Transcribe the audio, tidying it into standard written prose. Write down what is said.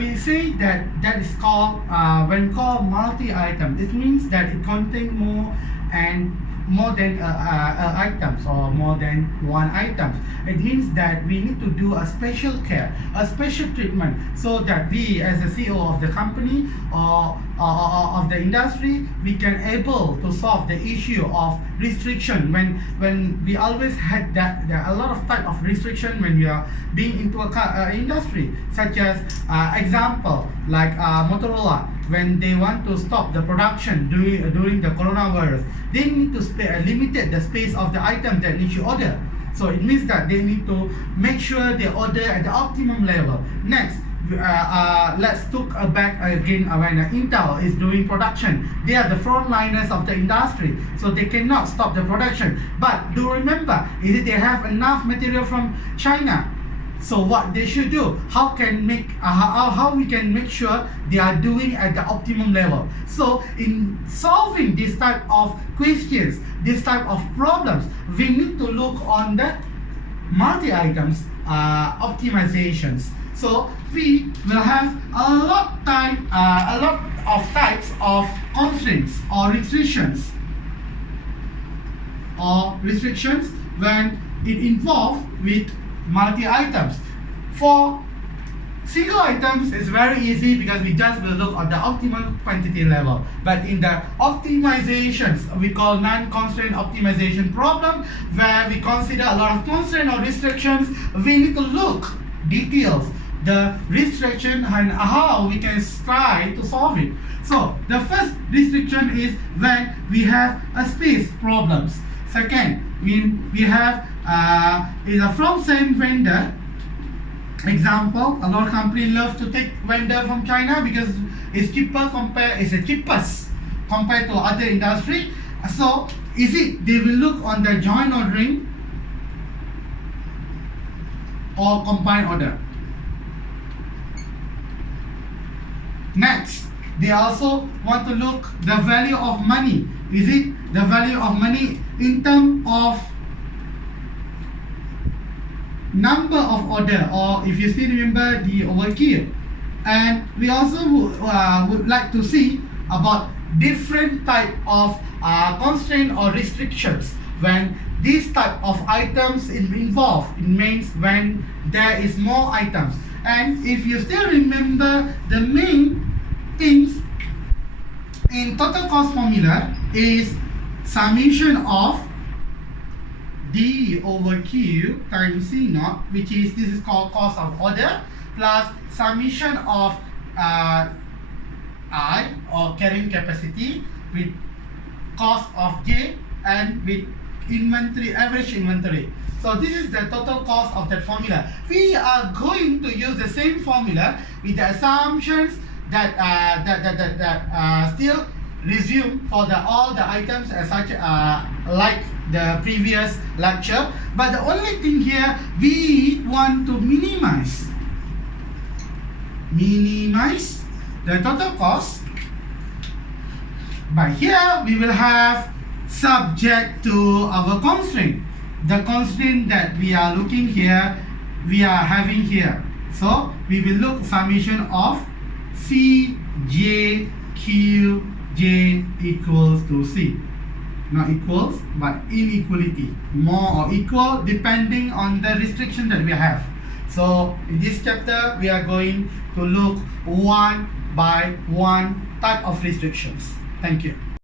We say that is called when called multi-item. It means that it contains more than items or more than one item. It means that we need to do a special care, a special treatment, so that we as a CEO of the company or of the industry, we can able to solve the issue of restriction when we always had that there are a lot of type of restriction when we are being into a industry, such as example like Motorola. When they want to stop the production during the coronavirus, they need to limited the space of the item that need to order. So it means that they need to make sure they order at the optimum level. Next, let's look back again when Intel is doing production. They are the frontliners of the industry, so they cannot stop the production. But do remember, is it they have enough material from China? So what they should do, how we can make sure they are doing at the optimum level. So in solving this type of questions, this type of problems, we need to look on the multi-items optimizations. So we will have a lot of types of constraints or restrictions when it involves with multi-items. For single items, it's very easy because we just will look at the optimal quantity level. But in the optimizations, we call non-constraint optimization problem, where we consider a lot of constraint or restrictions. We need to look details, the restriction and how we can try to solve it. So the first restriction is when we have a space problems. Second, we have is from same vendor. Example, a lot of companies love to take vendor from China because it's the cheapest compared to other industry. So they will look on the joint ordering or combined order. Next, they also want to look the value of money. Is it the value of money in terms of number of order, or if you still remember the overkill. And we also would like to see about different type of constraint or restrictions when this type of items is involved. It means when there is more items. And if you still remember, the main things in total cost formula is summation of D over Q times C naught, which is this is called cost of order, plus summation of I or carrying capacity with cost of J and with average inventory. So this is the total cost of that formula. We are going to use the same formula with the assumptions that still resume for all the items as such like the previous lecture. But the only thing here, we want to minimize the total cost. But here we will have subject to our constraint. The constraint that we are looking here, we are having here. So we will look summation of C, J, Q, J equals to C. Not equals, but inequality. More or equal depending on the restriction that we have. So in this chapter, we are going to look one by one type of restrictions. Thank you.